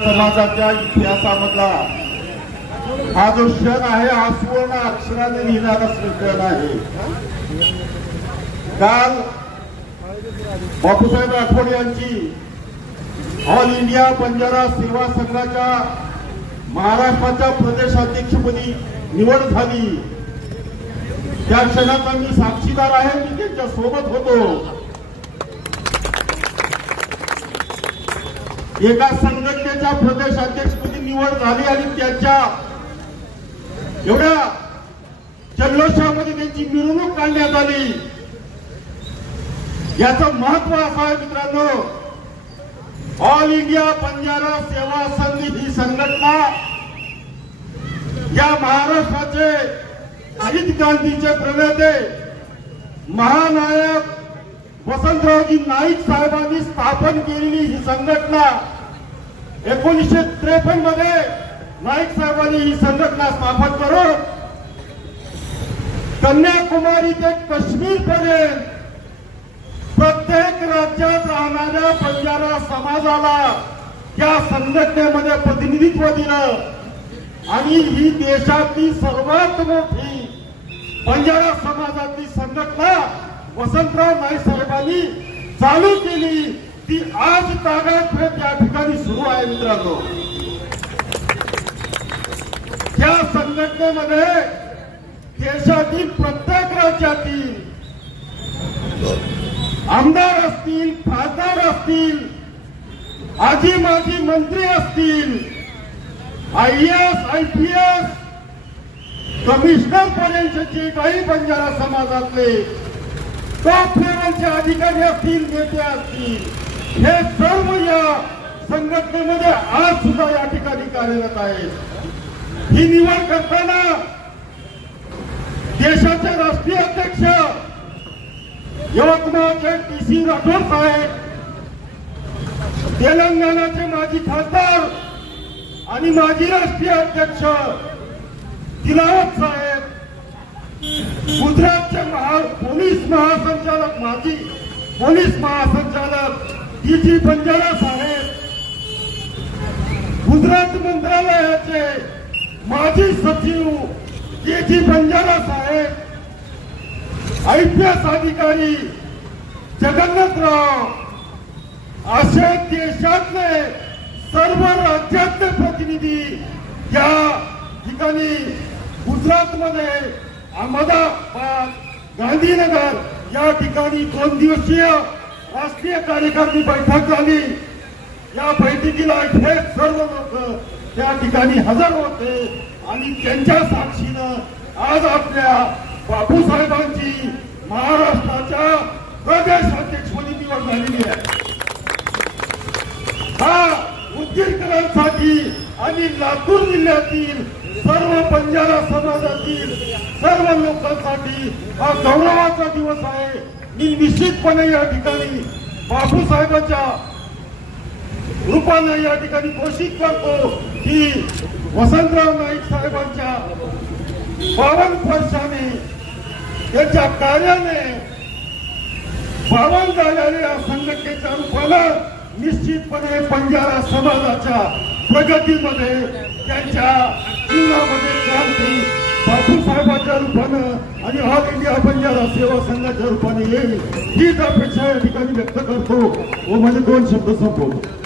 समाजाच्या इतिहासामधला हा जो क्षण आहे हा सुवर्ण अक्षराने लिहिणारा क्षण आहे। काल बापूसाहेब राठोड यांची ऑल इंडिया बंजारा सेवा संघाच्या महाराष्ट्राच्या प्रदेशाध्यक्षपदी निवड झाली। त्या क्षणाचा मी साक्षीदार आहे, मी त्यांच्या सोबत होतो। एका संघटनेच्या प्रदेशाध्यक्षपदी निवड झाली आणि त्याच्या एवढ्या जल्लोषामध्ये त्यांची मिरवणूक काढण्यात आली। याचं महत्व असं आहे मित्रांनो, ऑल इंडिया बंजारा सेवा संघ ही संघटना या महाराष्ट्राचे शहीद क्रांतीचे प्रणेते महानायक वसंतरावजी नाईक साहेबांनी स्थापन केलेली ही संघटना 1953 मध्ये नाईक साहेबांनी ही संघटना स्थापन करून कन्याकुमारी ते काश्मीर पर्यंत प्रत्येक राज्यात राहणाऱ्या बंजारा समाजाला या संघटनेमध्ये प्रतिनिधित्व दिलं आणि ही देशातली सर्वात मोठी बंजारा समाजातली संघटना वसंतराव नाईक साहेबांनी चालू केली। ती आज तागायत या ठिकाणी सुरू आहे मित्रांनो। या संघटनेमध्ये देशातील प्रत्येक राज्यातील आमदार असतील, खासदार असतील, आजी माजी मंत्री असतील, IAS IPS कमिशनर पर्यंतचे काही बंजारा समाजातले टॉप लेवलचे अधिकारी असतील, नेते असतील, हे सर्व या संघटनेमध्ये आज सुद्धा या ठिकाणी कार्यरत आहेत। ही निवड करताना देशाचे राष्ट्रीय अध्यक्ष यवतमाळचे TC राठोड साहेब, तेलंगणाचे माजी खासदार आणि माजी राष्ट्रीय अध्यक्ष तिलावत साहेब, गुजरातचे पोलीस महासंचालक माजी पोलीस महासंचालक DG बंजारा साहेब, गुजरात मंत्रालयाचे माजी सचिव DG बंजारा साहेब, IPS अधिकारी जगन्नाथराव, असे देशातले सर्व राज्यातले प्रतिनिधी या ठिकाणी गुजरातमध्ये अहमदाबाद, गांधीनगर या ठिकाणी 2 दिवसीय राष्ट्रीय कार्यकारिणी बैठक झाली। या बैठकीला हे सर्व लोक त्या ठिकाणी हजर होते आणि त्यांच्या साक्षीनं आज आपल्या बापूसाहेबांची महाराष्ट्राच्या प्रदेशाध्यक्षपदी निवड झालेली आहे। हा उद्गीरकरांसाठी आणि लातूर जिल्ह्यातील सर्व बंजारा समाजातील सर्व लोकांसाठी हा गौरवाचा दिवस आहे। मी निश्चितपणे या ठिकाणी बापूसाहेबांच्या रूपाने या ठिकाणी घोषित करतो की वसंतराव नाईक साहेबांच्या 52 वर्षाने त्यांच्या कार्याने 52 झालेल्या संघटनेच्या रूपानं निश्चितपणे बंजारा समाजाच्या प्रगतीमध्ये त्यांच्या जीवनामध्ये क्रांती बापूसाहेबांच्या रूपानं आणि ऑल इंडिया बंजारा सेवा संघाच्या रूपाने येईल हीच अपेक्षा या ठिकाणी व्यक्त करतो व माझे 2 शब्द संपवतो।